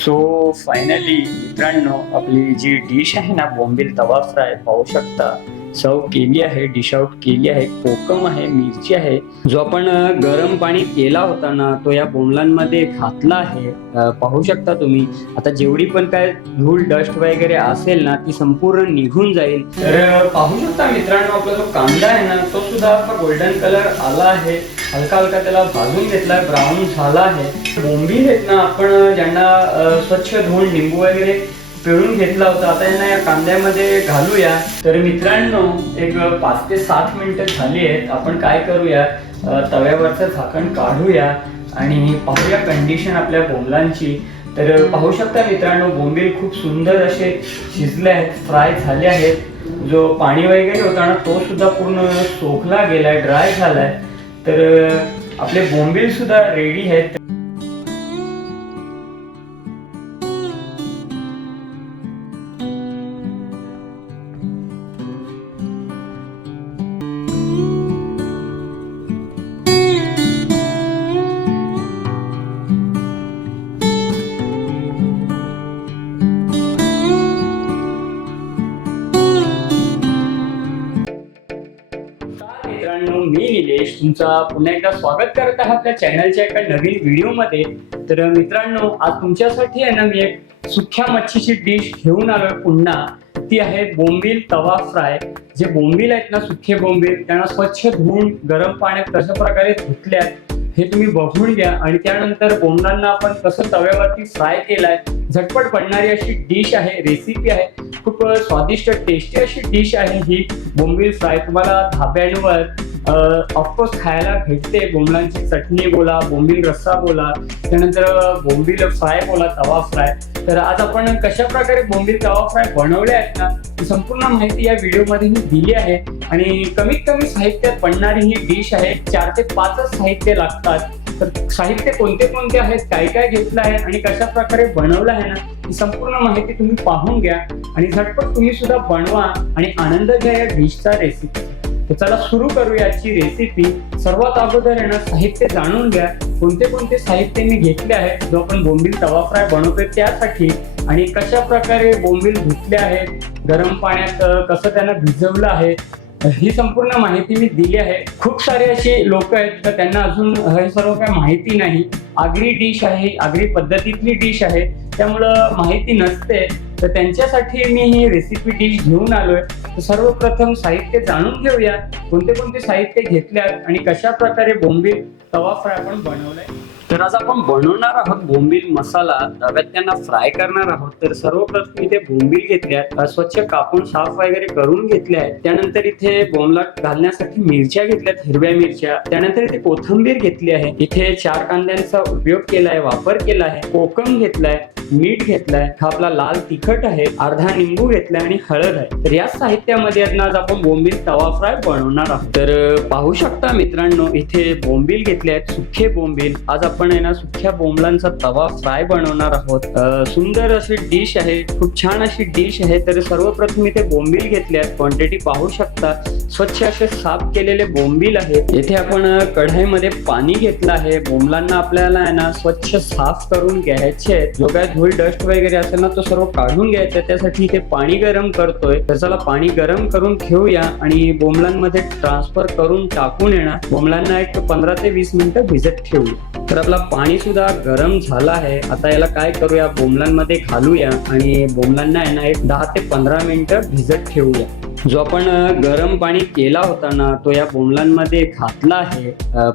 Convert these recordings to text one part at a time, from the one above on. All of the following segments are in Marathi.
सो फायनली मित्रांनो आपली जी डिश आहे ना बोंबील तवा फ्राय पाहू शकता. सर्व केली आहे डिश आउट केली आहे कोकम आहे मिरची आहे. जो आपण गरम पाणी केला होता ना तो या बोंडलांमध्ये घातला आहे. पाहू शकता तुम्ही. आता जेवढी पण काय धूळ डस्ट वगैरे असेल ना ती संपूर्ण निघून जाईल. तर पाहू शकता मित्रांनो आपला जो कांदा आहे ना तो सुद्धा गोल्डन कलर आला आहे. हलका हलका त्याला भाजून घेतला ब्राऊन झाला आहे. बोंबील आहेत ना आपण ज्यांना स्वच्छ धुवून लिंबू वगैरे पिळून घेतला होता. आता यांना या कांद्यामध्ये घालूया. तर मित्रांनो एक पाच ते सात मिनिटं झाली आहेत. आपण काय करूया? तव्यावरचं झाकण काढूया आणि पाहूया कंडिशन आपल्या बोंबलांची. तर पाहू शकता मित्रांनो बोंबील खूप सुंदर असे शिजले आहेत फ्राय झाले आहेत. जो पाणी वगैरे होता ना तो सुद्धा पूर्ण सोखला गेलाय ड्राय झालाय. तर आपले बोंबील सुद्धा रेडी आहेत. तुमचा पुन्हा एकदा स्वागत करत आहे आपल्या चॅनलच्या एका नवीन व्हिडिओमध्ये. तर मित्रांनो आज तुमच्यासाठी आहे ना मी एक सुख्या मच्छीची डिश घेऊन आलोय पुन्हा. ती आहे बोंबील तवा फ्राय. जे बोंबील आहेत ना सुखे बोंबील त्यांना स्वच्छ धुवून गरम पाण्यात कशा प्रकारे धुतल्यात हे तुम्ही बघून घ्या. आणि त्यानंतर बोंबलांना आपण कसं तव्यावरती फ्राय केलाय झटपट बनणारी अशी डिश आहे रेसिपी आहे. खूप स्वादिष्ट टेस्टी अशी डिश आहे ही. बोंबील फ्राय तुम्हाला धाब्यांवर ऑफकोर्स खायला भेटते. बोंबलांची चटणी बोला बोंबील रस्सा बोला. त्यानंतर बोंबील फ्राय बोला तवा फ्राय. तर आज आपण कशा प्रकारे बोंबील तवा फ्राय बनवले आहेत ना संपूर्ण माहिती या व्हिडिओमध्ये मी दिली आहे. आणि कमीत कमी साहित्यात बनणारी ही डिश आहे चार ते पाचच साहित्य लागतात. तर साहित्य कोणते कोणते आहेत काय काय घेतलं आहे आणि कशा प्रकारे बनवलं आहे ना ही संपूर्ण माहिती तुम्ही पाहून घ्या. आणि झटपट तुम्ही सुद्धा बनवा आणि आनंद घ्या या डिशचा रेसिपी तर चला सुरू करूयाची रेसिपी सर्वात अगोदर आहे ना साहित्य जाणून घ्या. कोणते कोणते साहित्य मी घेतले आहे जो आपण बोंबील तवा फ्राय बनवतोय त्यासाठी आणि कशा प्रकारे बोंबील धुतले आहेत गरम पाण्यात कसं त्यांना भिजवलं आहे ही संपूर्ण माहिती मी दिली आहे. खूप सारे असे लोक आहेत तर त्यांना अजून हे सर्व काही माहिती नाही. आगरी डिश आहे आगरी पद्धतीतली डिश आहे. त्यामुळं माहिती नसते. तर त्यांच्यासाठी मी ही रेसिपी डिश घेऊन आलोय. तर सर्वप्रथम साहित्य जाणून घेऊया. कोणते कोणते साहित्य घेतल्यात आणि कशा प्रकारे बोंबील तवा फ्राय आपण बनवलाय. तर आज आपण बनवणार आहोत बोंबील मसाला. तव्यात त्यांना फ्राय करणार आहोत. तर सर्वप्रथम इथे बोंबील घेतल्यात अ, स्वच्छ कापून साफ वगैरे करून घेतल्या आहेत. त्यानंतर इथे बोंबला घालण्यासाठी मिरच्या घेतल्यात हिरव्या मिरच्या. त्यानंतर इथे कोथिंबीर घेतली आहे. इथे चार कांद्यांचा उपयोग केला आहे वापर केला आहे कोकम घेतलाय मीठ घेतलाय. हा आपला लाल तिखट आहे. अर्धा निंबू घेतलाय आणि हळद आहे. तर या साहित्यामध्ये ना आज आपण बोंबील तवा फ्राय बनवणार आहोत. तर पाहू शकता मित्रांनो इथे बोंबील घेतले आहेत. सुखे बोंबील. आज आपण आहे ना सुख्या बोंबलांचा तवा फ्राय बनवणार आहोत. सुंदर अशी डिश आहे खूप छान अशी डिश आहे. तर सर्वप्रथम इथे बोंबील घेतले आहेत. क्वांटिटी पाहू शकता. स्वच्छ असे साफ केलेले बोंबील आहेत. येथे आपण कढाईमध्ये कढईमध्ये पाणी घेतलं आहे. बोंबलांना आपल्याला आहे ना स्वच्छ साफ करून घ्यायचे आहेत. जो काय धूळ डस्ट वगैरे असेल ना तो सर्व काढून घ्यायचा त्यासाठी इथे पाणी गरम करतोय. तर पाणी गरम करून ठेवूया आणि बोंबलांमध्ये ट्रान्सफर करून टाकून येणार. बोंबलांना एक पंधरा ते वीस मिनिटं भिजत ठेवू तर आपला पाणी सुद्धा गरम झाला आहे. आता याला काय करूया? बोंबलांमध्ये घालूया आणि बोंबलांना आहे ना एक दहा ते पंधरा मिनिटं भिजत ठेवूया. जो आपण गरम पाणी केला होता ना तो या बोंबलांमध्ये घातला आहे.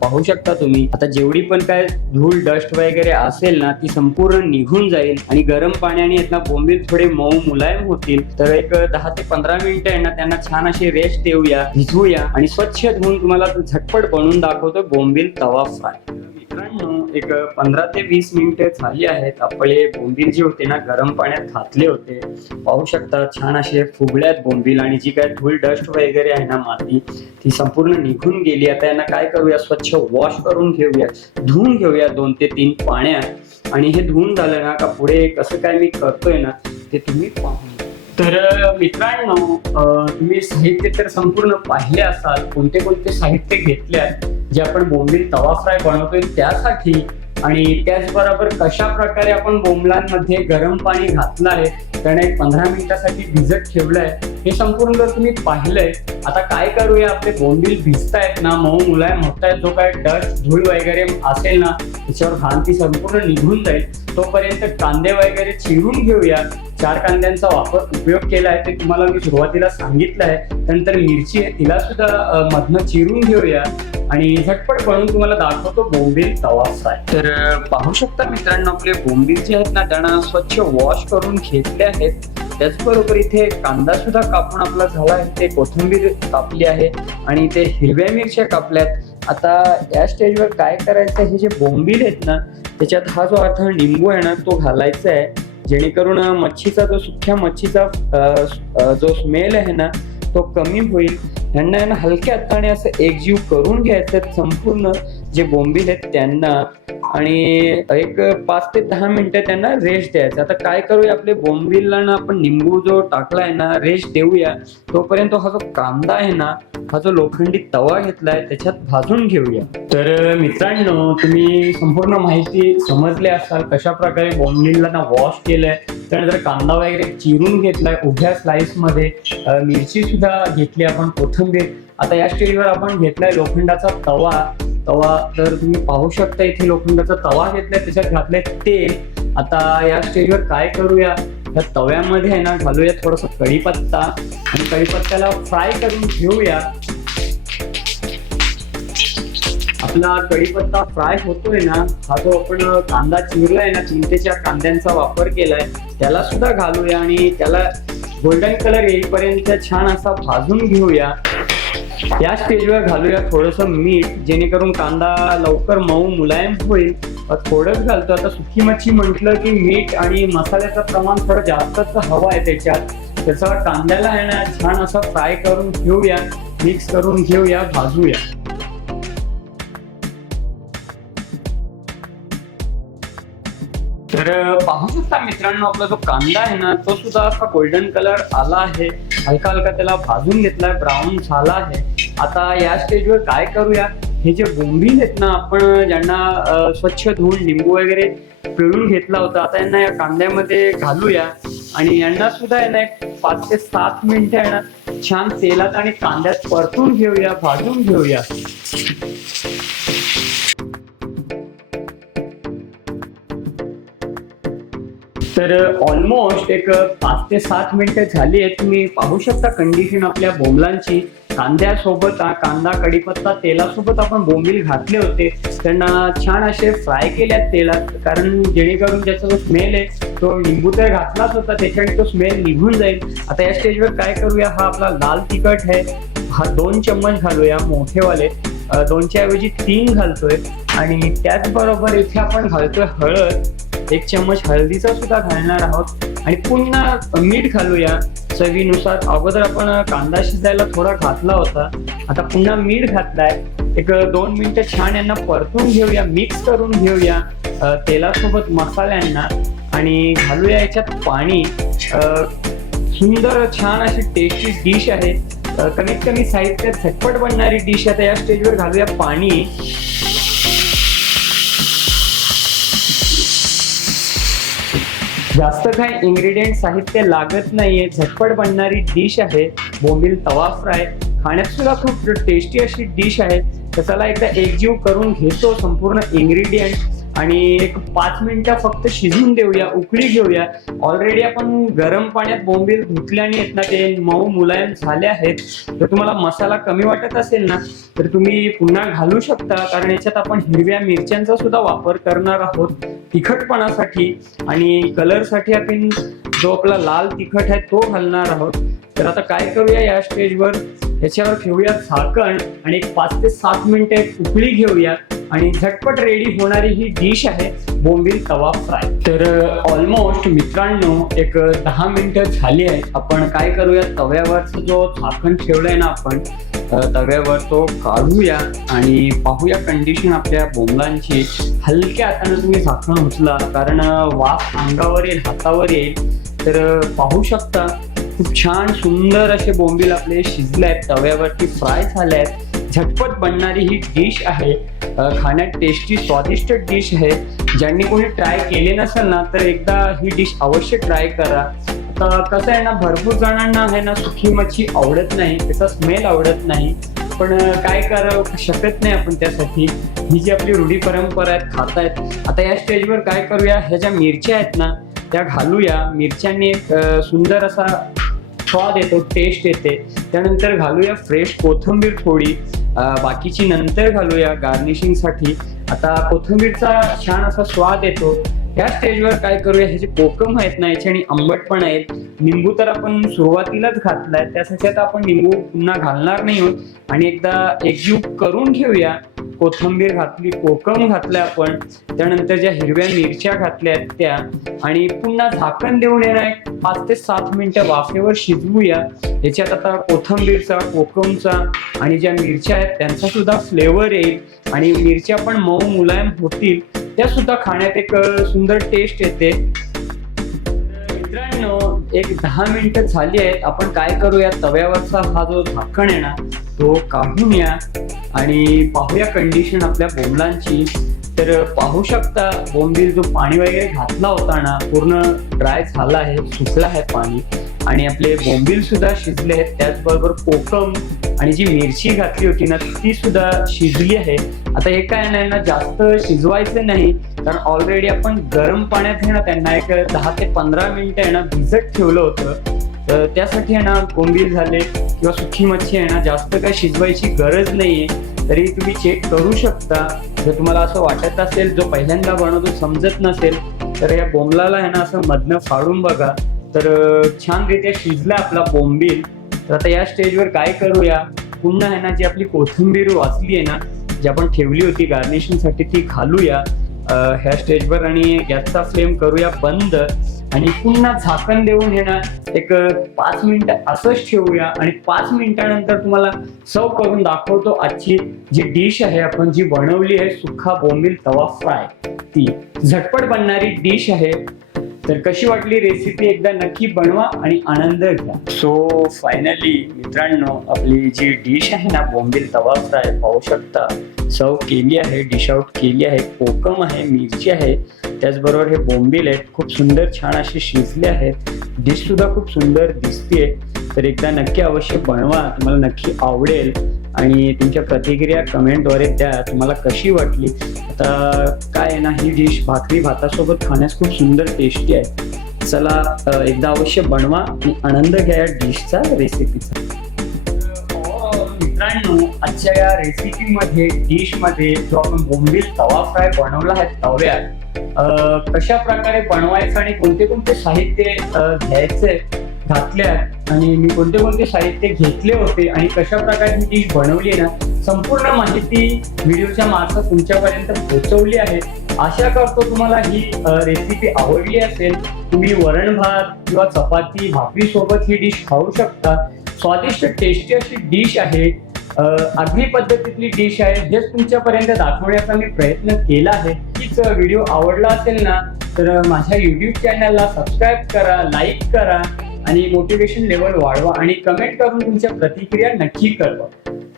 पाहू शकता तुम्ही. आता जेवढी पण काय धूळ डस्ट वगैरे असेल ना ती संपूर्ण निघून जाईल आणि गरम पाण्याने आहेत बोंबील थोडे मऊ मुलायम होतील. तर एक दहा ते पंधरा मिनिटं आहे ना त्यांना छान अशी रेस्ट देऊया भिजवूया आणि स्वच्छ धुवून तुम्हाला झटपट बनवून दाखवतो बोंबील तवा फ्राय. मित्रांनो एक पंधरा ते वीस मिनिटे झाली आहेत. आपले बोंबील जे होते ना गरम पाण्यात घातले होते. पाहू शकता छान असे फुगल्यात बोंबील आणि जी काय धूळ डस्ट वगैरे आहे ना माती ती संपूर्ण निघून गेली. आता यांना काय करूया? स्वच्छ वॉश करून घेऊया. धुवून घेऊया दोन ते तीन पाण्यात. आणि हे धुवून झालं ना का पुढे कसं काय मी करतोय ना ते तुम्ही पाहून तर मित्रांनो तुम्ही साहित्य तर संपूर्ण पाहिले असाल. कोणते कोणते साहित्य घेतले आहे जे आपण बोंबील तवा फ्राय बनवतोय त्यासाठी. आणि त्याचबरोबर कशा प्रकारे आपण बोंबलांमध्ये गरम पाणी घातलं आहे त्याने एक पंधरा मिनिटासाठी भिजत ठेवलंय हे संपूर्ण जर तुम्ही पाहिलंय. आता काय करूया आपले बोंबील भिजतायत ना मऊ मुलायम होत आहेत जो काय डस्ट धूळ वगैरे असेल ना त्याच्यावर घाण ती संपूर्ण निघून जाईल. तोपर्यंत कांदे वगैरे चिरून घेऊया. चार कांद्यांचा वापर उपयोग केला आहे ते तुम्हाला मी सुरुवातीला सांगितलं आहे त्यानंतर मिरची आहे तिला सुद्धा मधनं चिरून घेऊया. आणि झटपट बनवून तुम्हाला दाखवतो बोंबील तवा फ्राय. तर पाहू शकता मित्रांनो आपले बोंबील जे आहेत ना त्यांना स्वच्छ वॉश करून घेतले आहेत. त्याचबरोबर इथे कांदा सुद्धा कापून आपला झाला आहे. ते कोथिंबीर कापली आहे आणि ते हिरव्या मिरच्या कापल्यात आता या स्टेजवर काय करायचं हे जे बोंबील आहेत ना त्याच्यात हा जो अर्थ लिंबू आहे ना तो घालायचा आहे. जेणेकरून मच्छीचा जो सुख्या मच्छीचा जो स्मेल आहे ना तो कमी होईल. यांना हलक्या हाताने असं एकजीव करून घ्यायचं संपूर्ण जे बोंबील आहेत त्यांना. आणि एक पाच ते दहा मिनिटं त्यांना रेस्ट द्यायचा. आता काय करूया आपले बोंबीलला ना आपण निंबू जो टाकलाय ना रेस्ट देऊया. तोपर्यंत हा जो कांदा आहे ना हा जो लोखंडी तवा घेतलाय त्याच्यात भाजून घेऊया. तर मित्रांनो तुम्ही संपूर्ण माहिती समजले असाल कशा प्रकारे बोंबीलला ना वॉश केलंय त्यानंतर कांदा वगैरे चिरून घेतलाय. उभ्या स्लाइसमध्ये मिरची सुद्धा घेतली आपण कोथिंबीर. आता या स्टेजवर आपण घेतलाय लोखंडाचा तवा. तवा तर तुम्ही पाहू शकता इथे लोखंडाचा तवा घेतलाय त्याच्यात घातलंय तेल. आता या स्टेजवर काय करूया? या तव्यामध्ये आहे ना घालूया थोडासा कढीपत्ता. आणि कढीपत्त्याला फ्राय करून घेऊया. आपला कढीपत्ता फ्राय होतोय ना हा जो आपण कांदा चिरलाय ना चिंतेच्या कांद्यांचा वापर केलाय त्याला सुद्धा घालूया आणि त्याला गोल्डन कलर येईपर्यंत छान असा भाजून घेऊया. या स्टेजवर घालूया थोडस मीठ जेणेकरून कांदा लवकर मऊ मुलायम होईल. थोडंच घालतो. आता सुकी मच्छी म्हटलं की मीठ आणि मसाल्याचं प्रमाण थोडं जास्तच हवं आहे त्याच्यात. त्याचा कांद्याला आहे ना छान असा फ्राय करून घेऊया मिक्स करून घेऊया भाजूया. पाहू शकता मित्रांनो आपला जो कांदा आहे ना तो सुद्धा असा गोल्डन कलर आला आहे. हलका हलका त्याला भाजून घेतलाय ब्राऊन झाला आहे. आता या स्टेजवर काय करूया? हे जे बोंबील आहेत ना आपण ज्यांना स्वच्छ धुवून लिंबू वगैरे पिळून घेतला होता आता यांना या कांद्यामध्ये घालूया. आणि यांना सुद्धा यांना एक पाच ते सात मिनिटं आहे ना छान तेलात आणि कांद्यात परतून घेऊया भाजून घेऊया. तर uh, ऑलमोस्ट एक uh, पाच ते सात मिनिटं झाली आहेत तुम्ही पाहू शकता कंडिशन आपल्या बोंबलांची. कांद्यासोबत कांदा कढीपत्ता तेलासोबत आपण बोंबील घातले होते. त्यांना छान असे फ्राय केल्यात तेलात. कारण जेणेकरून ज्याचा जो स्मेल आहे तो लिंबू तर घातलाच होता. त्याच्याने तो स्मेल निघून जाईल. आता या स्टेजवर काय करूया? हा आपला लाल तिखट आहे. हा दोन चम्मच घालूया मोठेवाले. दोनच्या ऐवजी तीन घालतोय. आणि त्याचबरोबर इथे आपण घालतोय हळद एक चम्मच हळदीचा सुद्धा घालणार आहोत. आणि पुन्हा मीठ घालूया. चवीनुसार अगोदर आपण कांदा शिजायला थोडा घातला होता. आता पुन्हा मीठ घातलाय. एक दोन मिनिटं छान यांना परतून घेऊया मिक्स करून घेऊया तेलासोबत मसाल्यांना. आणि घालूया याच्यात पाणी. सुंदर छान अशी टेस्टी डिश आहे. कमीत कमी साहित्यात झटपट बनणारी डिश आता या स्टेजवर घालूया पाणी. जास्त काय इन्ग्रेडियंट साहित्य लागत नाहीये झटपट बनणारी डिश आहे. बोंबील तवा फ्राय खाण्यात सुद्धा खूप टेस्टी अशी डिश आहे. तर चला एकदा एकजीव करून घेतो संपूर्ण इन्ग्रेडियंट आणि एक पाच मिनिटं फक्त शिजून देऊया उकळी घेऊया. ऑलरेडी आपण गरम पाण्यात बोंबील धुतल्याने आहेत ना ते मऊ मुलायम झाले आहेत. तर तुम्हाला मसाला कमी वाटत असेल ना तर तुम्ही पुन्हा घालू शकता कारण याच्यात आपण हिरव्या मिरच्यांचा सुद्धा वापर करणार आहोत तिखटपणासाठी. आणि कलरसाठी आपण जो आपला लाल तिखट आहे तो घालणार आहोत. तर आता काय करूया या स्टेजवर याच्यावर ठेवूया झाकण आणि एक पाच ते सात मिनिटं एक उकळी घेऊया. आणि झटपट रेडी होणारी ही डिश आहे बोंबील तवा फ्राय तर ऑलमोस्ट मित्रांनो एक दहा मिनिटं झाली आहे आपण काय करूया? तव्यावरचा जो झाकण ठेवलाय ना आपण तव्यावर तो काढूया आणि पाहूया कंडिशन आपल्या बोंबलांची. हलक्या हाताने तुम्ही झाकण उचला कारण वाफ अंगावर येईल हातावर येईल. तर पाहू शकता खूप छान सुंदर असे बोंबील आपले शिजले आहेत तव्यावरती फ्राय झाले आहेत झटपट बनणारी ही डिश आहे. खाण्यात टेस्टी स्वादिष्ट डिश आहे. ज्यांनी कोणी ट्राय केले नसेल ना तर एकदा ही डिश अवश्य ट्राय करा. तर कसं आहे ना भरपूर जणांना आहे ना सुखी मच्छी आवडत नाही त्याचा स्मेल आवडत नाही. पण काय करावं शकत नाही आपण त्यासाठी. ही जी आपली रूढी परंपरा आहेत खातायत. आता या स्टेजवर काय करूया ह्या ज्या मिरच्या आहेत ना त्या घालूया. मिरच्यांनी एक सुंदर असा स्वाद येतो टेस्ट येते. त्यानंतर घालूया फ्रेश कोथिंबीर थोडी. बाकीची नंतर घालूया गार्निशिंगसाठी आता कोथिंबीरचा छान असा स्वाद येतो. या स्टेजवर काय करूया ह्याचे कोकम आहेत ना याच्याने आंबट पण आहेत. निंबू तर आपण सुरुवातीलाच घातलाय त्यासाठी आता आपण निंबू पुन्हा घालणार नाही आहोत. आणि एकदा एकजीव करून घेऊया. कोथंबीर घातली कोकम घातलं आपण त्यानंतर ज्या हिरव्या मिरच्या घातल्या आहेत त्या आणि पुन्हा झाकण देऊन येणार एक पाच ते सात मिनिटं वाफेवर शिजवूया. याच्यात आता कोथंबीरचा कोकमचा आणि ज्या मिरच्या आहेत त्यांचा सुद्धा फ्लेवर येईल. आणि मिरच्या पण मऊ मुलायम होतील. त्या सुद्धा खाण्यात एक सुंदर टेस्ट येते. मित्रांनो एक दहा मिनिटं झाली आहेत. आपण काय करूया? तव्यावरचा हा जो झाकण आहे ना तो काढून या आणि पाहूया कंडिशन आपल्या बोंबलांची. तर पाहू शकता बोंबील जो पाणी वगैरे घातला होता ना पूर्ण ड्राय झाला आहे सुकला आहे पाणी. आणि आपले बोंबील सुद्धा शिजले आहेत. त्याचबरोबर कोकम आणि जी मिरची घातली होती ना ती सुद्धा शिजली आहे. आता हे काय नाही ना जास्त शिजवायचं नाही. कारण ऑलरेडी आपण गरम पाण्यात आहे ना त्यांना एक दहा ते पंधरा मिनिटं आहे ना भिजत ठेवलं होतं. तर त्यासाठी आहे ना कोंबील झाले किंवा सुखी मच्छी आहे ना जास्त काय शिजवायची गरज नाहीये. तरी तुम्ही चेक करू शकता. जर तुम्हाला असं वाटत असेल जो पहिल्यांदा बनवतो समजत नसेल तर या बोंबलाला आहे ना असं मधनं फाडून बघा. तर अं, छानरित्या शिजला आपला बोंबील. तर आता या स्टेजवर काय करूया? पुन्हा आहे ना जी आपली कोथिंबीर वाचली आहे ना जी आपण ठेवली होती गार्निशिंगसाठी ती घालूया ह्या स्टेजवर आणि गॅसचा फ्लेम करूया बंद. आणि पुन्हा झाकण देऊन येणार एक पाच मिनिटं असंच ठेवूया आणि पाच मिनिटानंतर तुम्हाला सर्व करून दाखवतो आजची जी डिश आहे आपण जी बनवली आहे सुखा बोंबील तवा फ्राय. ती झटपट बनणारी डिश आहे. तर कशी वाटली रेसिपी एकदा नक्की बनवा आणि आनंद घ्या. सो फायनली मित्रांनो आपली जी डिश आहे ना बोंबील तवा फ्राय पाहू शकता. सर्व केली आहे डिश आउट केली आहे कोकम आहे मिरची आहे. त्याचबरोबर हे बोंबील आहेत खूप सुंदर छान असे शिजले आहेत. डिश सुद्धा खूप सुंदर दिसते तर एकदा नक्की अवश्य बनवा तुम्हाला नक्की आवडेल. आणि तुमच्या प्रतिक्रिया कमेंटद्वारे द्या तुम्हाला कशी वाटली? आता काय आहे ना ही डिश भाकरी भातासोबत खाण्यास खूप सुंदर टेस्टी आहे. चला एकदा अवश्य बनवा आणि आनंद घ्या या डिशचा रेसिपीचा मित्रांनो आजच्या या रेसिपीमध्ये डिशमध्ये जो आपण बोंबील तवा फ्राय बनवला आहे तव्यात कशा प्रकारे बनवायचं आणि कोणते कोणते साहित्य घ्यायचे घातल्या आणि मी कोणते कोणते साहित्य घेतले होते आणि कशा प्रकारे मी डिश बनवली आहे ना संपूर्ण माहिती व्हिडिओच्या मार्फत तुमच्यापर्यंत पोहोचवली आहे. आशा करतो तुम्हाला ही रेसिपी आवडली असेल. तुम्ही वरण भात किंवा चपाती भाकरी सोबत ही डिश खाऊ शकता. स्वादिष्ट टेस्टी अशी डिश आहे. अ, पद्धतीतली डिश आहे. हेच तुमच्यापर्यंत दाखवण्याचा मी प्रयत्न केला आहे. हीच व्हिडिओ आवडला असेल ना तर माझ्या युट्यूब चॅनलला सबस्क्राईब करा लाईक करा आणि मोटिवेशन लेवल वाढवा आणि कमेंट करून तुमच्या प्रतिक्रिया नक्की कळवा.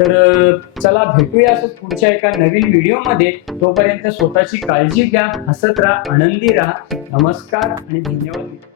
तर चला भेटूया असं पुढच्या एका नवीन व्हिडिओमध्ये तोपर्यंत स्वतःची काळजी घ्या हसत राहा आनंदी राहा. नमस्कार आणि धन्यवाद.